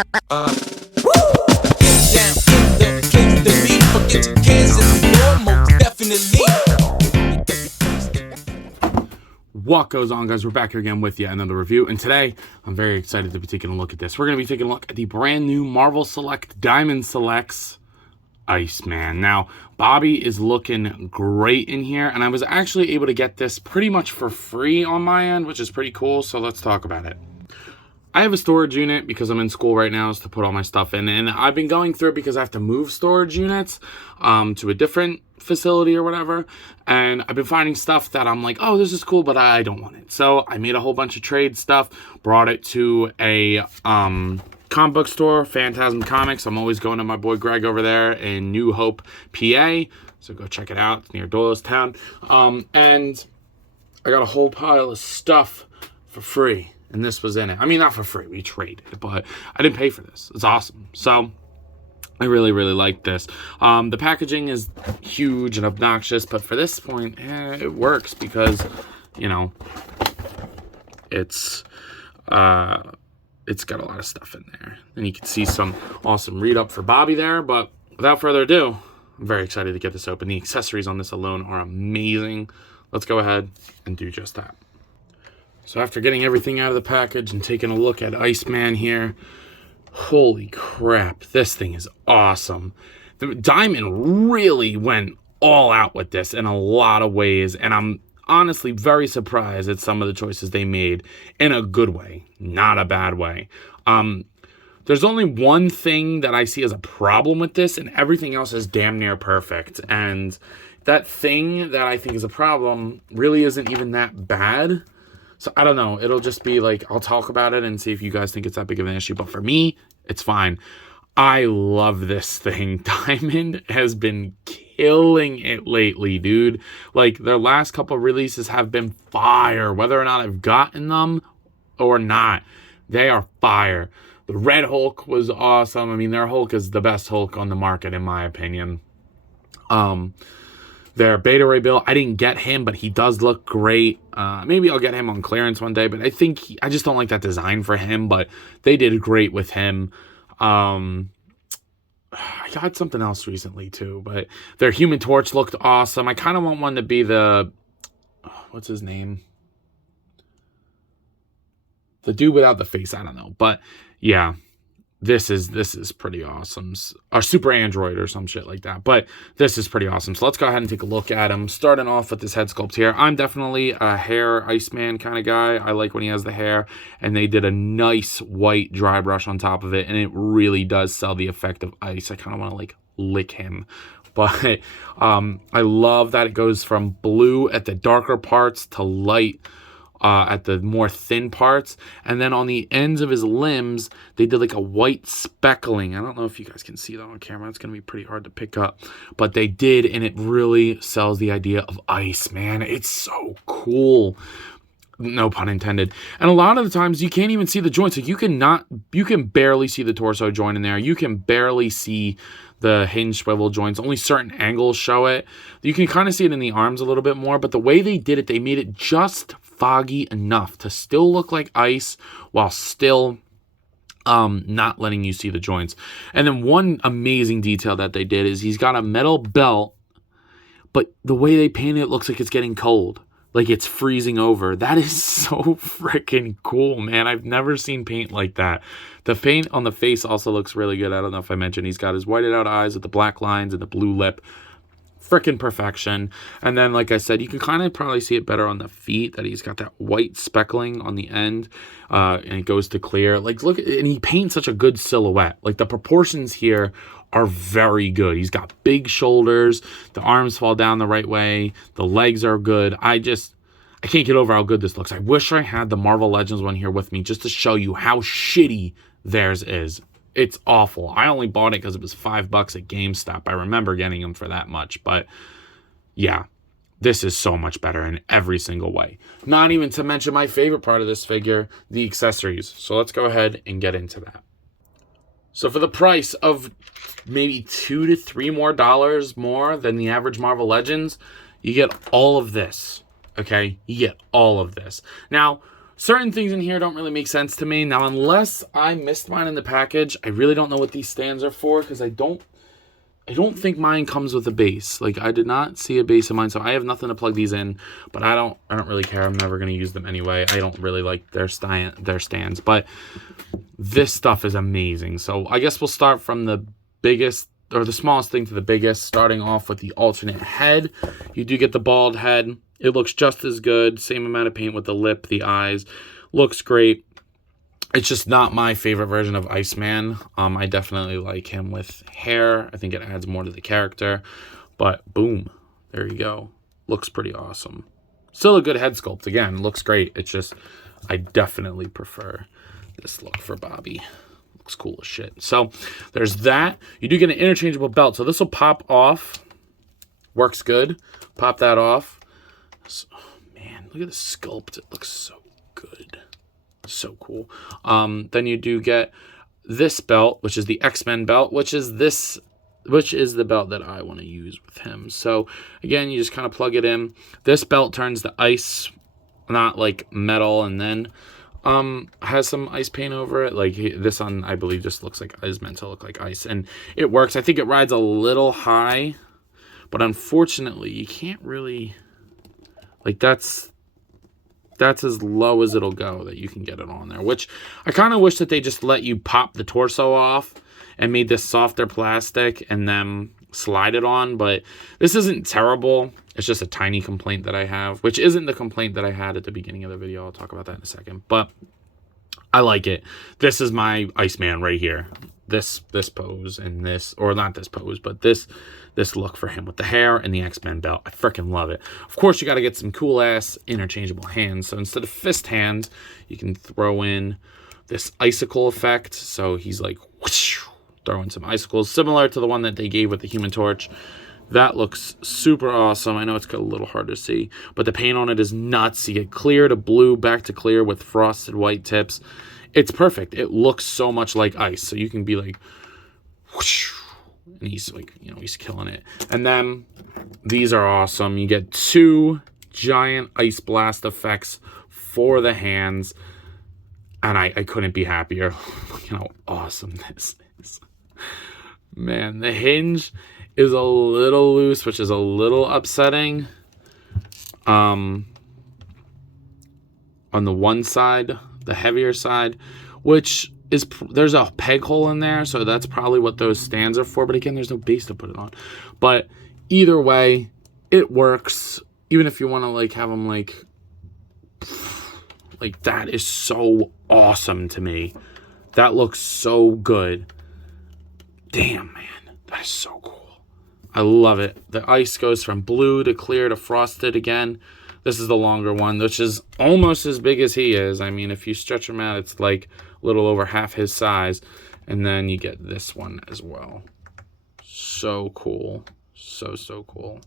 Down in the place to be. Forget your cares and more, most definitely. What goes on, guys? We're back here again with yet another review, and today I'm very excited to be taking a look at this. We're going to be taking a look at the brand new Marvel Select Diamond Selects Iceman. Now, Bobby is looking great in here, and I was actually able to get this pretty much for free on my end, which is pretty cool, so let's talk about it. I have a storage unit because I'm in school right now, is to put all my stuff in, and I've been going through it because I have to move storage units to a different facility or whatever, and I've been finding stuff that I'm like, oh, this is cool, but I don't want it. So I made a whole bunch of trade stuff, brought it to a comic book store, Phantasm Comics. I'm always going to my boy Greg over there in New Hope, PA, so go check it out. It's near Doylestown. And I got a whole pile of stuff for free, and this was in it. I mean, not for free, we traded, but I didn't pay for this. It's awesome. So I really, really like this. The packaging is huge and obnoxious, but for this point, it works because, you know, it's got a lot of stuff in there. And you can see some awesome read up for Bobby there, but without further ado, I'm very excited to get this open. The accessories on this alone are amazing. Let's go ahead and do just that. So after getting everything out of the package and taking a look at Iceman here, holy crap, this thing is awesome. The Diamond really went all out with this in a lot of ways, and I'm honestly very surprised at some of the choices they made in a good way, not a bad way. There's only one thing that I see as a problem with this, and everything else is damn near perfect. And that thing that I think is a problem really isn't even that bad. So I don't know. It'll just be like, I'll talk about it and see if you guys think it's that big of an issue. But for me, it's fine. I love this thing. Diamond has been killing it lately, dude. Like, their last couple releases have been fire. Whether or not I've gotten them or not, they are fire. The Red Hulk was awesome. I mean, their Hulk is the best Hulk on the market, in my opinion. Their Beta Ray Bill, I didn't get him, but he does look great. Maybe I'll get him on clearance one day, but I think I just don't like that design for him, but they did great with him. I got something else recently too, but their Human Torch looked awesome. I kind of want one to be the, what's his name? The dude without the face, I don't know. But yeah, this is pretty awesome. Or Super Android or some shit like that. But this is pretty awesome. So let's go ahead and take a look at him. Starting off with this head sculpt here. I'm definitely a hair Iceman kind of guy. I like when he has the hair. And they did a nice white dry brush on top of it. And it really does sell the effect of ice. I kind of want to like lick him. But I love that it goes from blue at the darker parts to light at the more thin parts, and then on the ends of his limbs they did like a white speckling. I don't know if you guys can see that on camera. It's gonna be pretty hard to pick up, but they did, and it really sells the idea of ice, man. It's so cool, no pun intended. And a lot of the times you can't even see the joints. Like you can barely see the torso joint in there. You can barely see the hinge swivel joints. Only certain angles show it. You can kind of see it in the arms a little bit more, but the way they did it, they made it just foggy enough to still look like ice while still not letting you see the joints. And then one amazing detail that they did is he's got a metal belt, but the way they paint it looks like it's getting cold. Like it's freezing over. That is so freaking cool, man. I've never seen paint like that. The paint on the face also looks really good. I don't know if I mentioned he's got his whited out eyes with the black lines and the blue lip. Freaking perfection. And then, like I said, you can kind of probably see it better on the feet that he's got that white speckling on the end, and it goes to clear. Like, look, and he paints such a good silhouette. Like, the proportions here are very good. He's got big shoulders. The arms fall down the right way. The legs are good. I can't get over how good this looks. I wish I had the Marvel Legends one here with me just to show you how shitty theirs is. It's awful. I only bought it because it was $5 at GameStop. I remember getting them for that much. But yeah, this is so much better in every single way. Not even to mention my favorite part of this figure, the accessories. So let's go ahead and get into that. So for the price of maybe $2 to $3 more than the average Marvel Legends, you get all of this. Okay? You get all of this. Now, certain things in here don't really make sense to me. Now, unless I missed mine in the package, I really don't know what these stands are for, because I don't think mine comes with a base. Like, I did not see a base in mine, so I have nothing to plug these in, but I don't really care. I'm never going to use them anyway. I don't really like their stands, but this stuff is amazing. So I guess we'll start from the biggest, or the smallest thing to the biggest, starting off with the alternate head. You do get the bald head. It looks just as good. Same amount of paint with the lip, the eyes. Looks great. It's just not my favorite version of Iceman. I definitely like him with hair. I think it adds more to the character. But boom, there you go. Looks pretty awesome. Still a good head sculpt. Again, looks great. It's just, I definitely prefer this look for Bobby. Looks cool as shit. So there's that. You do get an interchangeable belt. So this will pop off. Works good. Pop that off. So, man, look at the sculpt. It looks so good. So cool. Then you do get this belt, which is the X-Men belt, which is the belt that I want to use with him. So again, you just kind of plug it in. This belt turns to ice, not like metal, and then has some ice paint over it. Like this one, I believe, just looks like is meant to look like ice, and it works. I think it rides a little high, but unfortunately, you can't really, like, that's as low as it'll go that you can get it on there, which I kind of wish that they just let you pop the torso off and made this softer plastic and then slide it on. But this isn't terrible. It's just a tiny complaint that I have, which isn't the complaint that I had at the beginning of the video. I'll talk about that in a second, but I like it. This is my Iceman right here. This pose and this, or not this pose, but this look for him with the hair and the X-Men belt. I freaking love it. Of course, you got to get some cool ass interchangeable hands. So instead of fist hands, you can throw in this icicle effect. So he's like whoosh, throwing some icicles, similar to the one that they gave with the Human Torch. That looks super awesome. I know it's a little hard to see, but the paint on it is nuts. You get clear to blue, back to clear with frosted white tips. It's perfect. It looks so much like ice. So you can be like whoosh, and he's like, you know, he's killing it. And then these are awesome. You get 2 giant ice blast effects for the hands, and I couldn't be happier. Look how awesome this is. Man, the hinge is a little loose, which is a little upsetting. On the one side, the heavier side, which is, there's a peg hole in there, so that's probably what those stands are for. But again, there's no base to put it on. But either way, it works. Even if you want to like have them like that is so awesome to me. That looks so good. Damn, man, that is so cool. I love it. The ice goes from blue to clear to frosted again. This is the longer one, which is almost as big as he is. I mean, if you stretch him out, it's like a little over half his size. And then you get this one as well. So cool. So cool.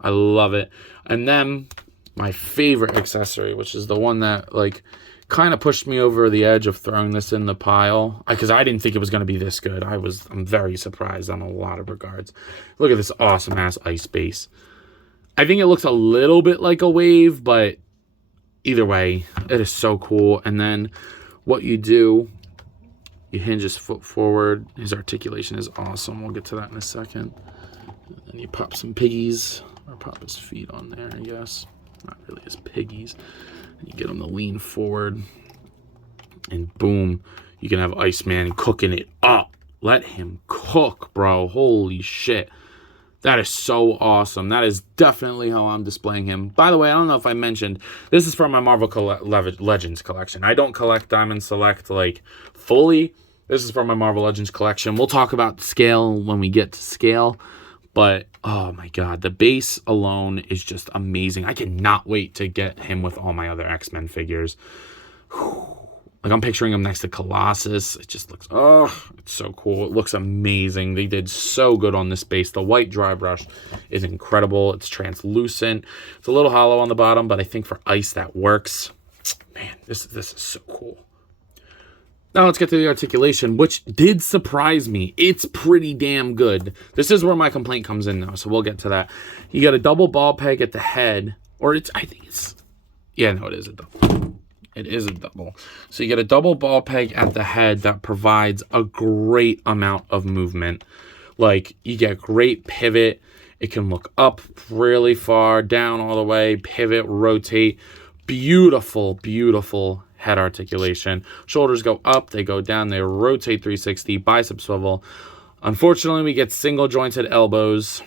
I love it. And then my favorite accessory, which is the one that like kind of pushed me over the edge of throwing this in the pile, because I didn't think it was going to be this good. I'm very surprised on a lot of regards. Look at this awesome ass ice base. I think it looks a little bit like a wave, but either way, it is so cool. And then what you do, you hinge his foot forward. His articulation is awesome. We'll get to that in a second. And then you pop some piggies, or pop his feet on there, I guess. Not really his piggies. And you get him to lean forward. And boom, you can have Iceman cooking it up. Let him cook, bro. Holy shit. That is so awesome. That is definitely how I'm displaying him. By the way, I don't know if I mentioned, this is from my Marvel Legends collection. I don't collect Diamond Select like fully. This is from my Marvel Legends collection. We'll talk about scale when we get to scale. But, oh my god, the base alone is just amazing. I cannot wait to get him with all my other X-Men figures. Whew. Like, I'm picturing him next to Colossus. It just looks, oh, it's so cool. It looks amazing. They did so good on this base. The white dry brush is incredible. It's translucent. It's a little hollow on the bottom, but I think for ice that works. Man, this is so cool. Now let's get to the articulation, which did surprise me. It's pretty damn good. This is where my complaint comes in now, so we'll get to that. You got a double ball peg at the head, or I think it's, yeah, no, it is a double. It is a double. So you get a double ball peg at the head that provides a great amount of movement. Like, you get great pivot. It can look up really far, down all the way, pivot, rotate. Beautiful, beautiful head articulation. Shoulders go up, they go down, they rotate 360, bicep swivel. Unfortunately, we get single jointed elbows.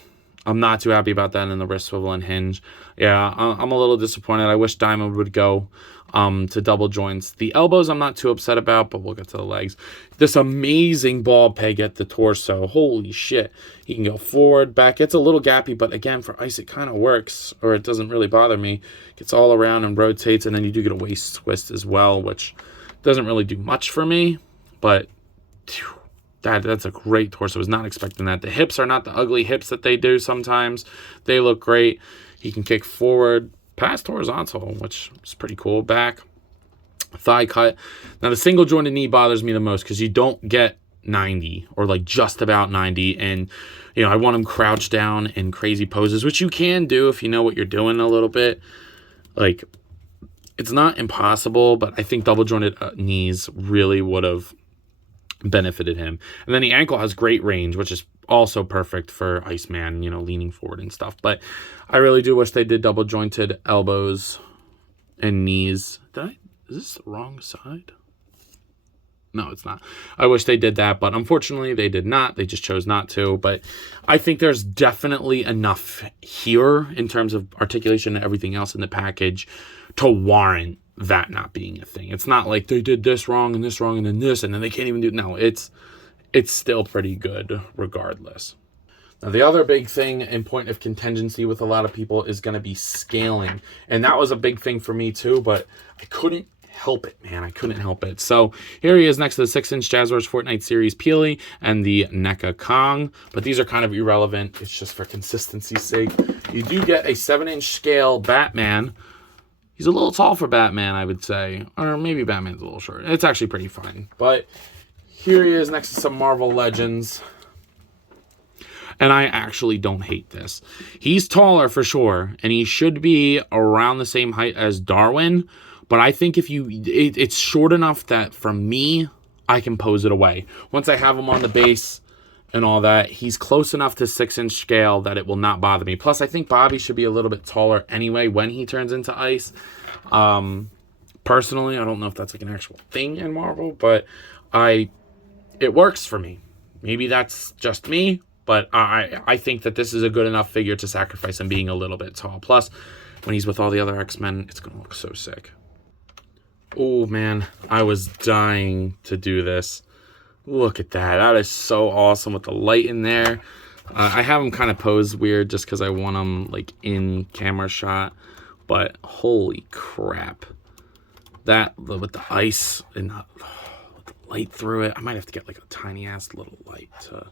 I'm not too happy about that in the wrist swivel and hinge. Yeah, I'm a little disappointed. I wish Diamond would go to double joints. The elbows I'm not too upset about, but we'll get to the legs. This amazing ball peg at the torso. Holy shit. He can go forward, back. It's a little gappy, but again, for ice, it kind of works, or it doesn't really bother me. Gets all around and rotates, and then you do get a waist twist as well, which doesn't really do much for me, but phew, that's a great torso. I was not expecting that. The hips are not the ugly hips that they do sometimes. They look great. He can kick forward, past horizontal, which is pretty cool. Back, thigh cut. Now, the single jointed knee bothers me the most because you don't get 90 or like just about 90. And, you know, I want him crouched down in crazy poses, which you can do if you know what you're doing a little bit. Like, it's not impossible, but I think double jointed knees really would have benefited him. And then the ankle has great range, which is also perfect for Iceman, you know, leaning forward and stuff. But I really do wish they did double jointed elbows and knees. Is this the wrong side? No, it's not. I wish they did that, but unfortunately they did not. They just chose not to. But I think there's definitely enough here in terms of articulation and everything else in the package to warrant that not being a thing. It's not like they did this wrong and then this, and then they can't even do it. No, it's still pretty good regardless. Now, the other big thing and point of contingency with a lot of people is going to be scaling. And that was a big thing for me too, but I couldn't help it, man. I couldn't help it. So here he is next to the 6-inch Jazzwares Fortnite Series Peely and the NECA Kong. But these are kind of irrelevant. It's just for consistency's sake. You do get a 7-inch scale Batman. He's a little tall for Batman, I would say. Or maybe Batman's a little short. It's actually pretty fine. But here he is next to some Marvel Legends. And I actually don't hate this. He's taller for sure. And he should be around the same height as Darwin. But I think if it's short enough that for me, I can pose it away. Once I have him on the base and all that, he's close enough to 6-inch scale that it will not bother me. Plus, I think Bobby should be a little bit taller anyway when he turns into ice. Personally, I don't know if that's like an actual thing in Marvel, but it works for me. Maybe that's just me, but I think that this is a good enough figure to sacrifice him being a little bit tall. Plus, when he's with all the other X-Men, it's going to look so sick. Oh, man, I was dying to do this. Look at that. That is so awesome with the light in there. I have him kind of posed weird just because I want him like in camera shot. But holy crap. That with the ice and with the light through it. I might have to get like a tiny ass little light to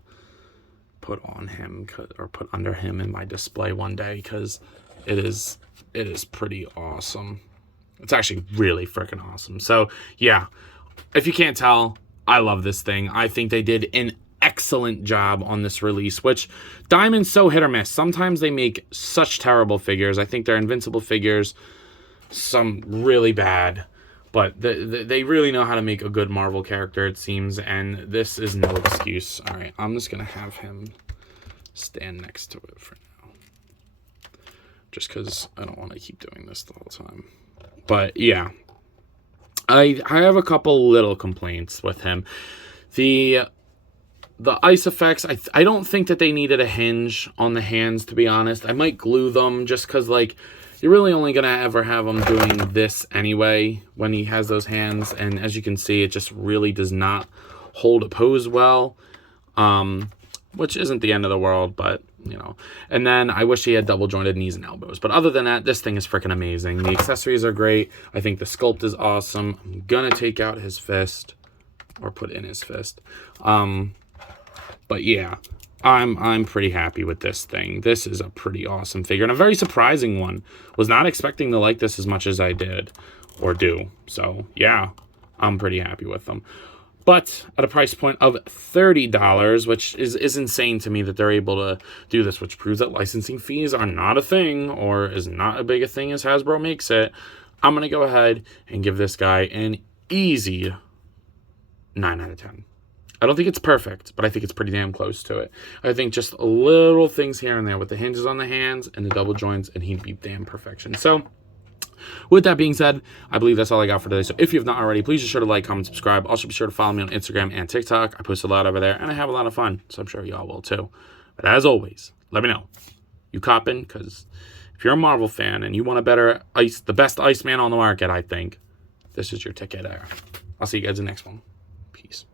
put on him or put under him in my display one day because it is pretty awesome. It's actually really freaking awesome. So yeah, if you can't tell, I love this thing. I think they did an excellent job on this release, which Diamond's so hit or miss. Sometimes they make such terrible figures. I think they're invincible figures, some really bad, but they really know how to make a good Marvel character, it seems, and this is no excuse. All right, I'm just going to have him stand next to it for now, just because I don't want to keep doing this the whole time. But yeah, I have a couple little complaints with him. The ice effects, I don't think that they needed a hinge on the hands, to be honest. I might glue them just because, like, you're really only going to ever have him doing this anyway when he has those hands. And as you can see, it just really does not hold a pose well, which isn't the end of the world, but, you know. And then I wish he had double jointed knees and elbows. But other than that, this thing is freaking amazing. The accessories are great. I think the sculpt is awesome. I'm going to take out his fist or put in his fist. But yeah, I'm pretty happy with this thing. This is a pretty awesome figure and a very surprising one. Was not expecting to like this as much as I did or do. So yeah, I'm pretty happy with them. But at a price point of $30, which is insane to me that they're able to do this, which proves that licensing fees are not a thing or is not as big a thing as Hasbro makes it. I'm going to go ahead and give this guy an easy 9 out of 10. I don't think it's perfect, but I think it's pretty damn close to it. I think just little things here and there with the hinges on the hands and the double joints, and he'd be damn perfection. So, with that being said, I believe that's all I got for today. So if you have not already, please be sure to like, comment, subscribe. Also be sure to follow me on Instagram and TikTok. I post a lot over there, and I have a lot of fun, so I'm sure y'all will too. But as always, let me know. You copping? Because if you're a Marvel fan and you want the best Iceman on the market, I think this is your ticket there. I'll see you guys in the next one. Peace.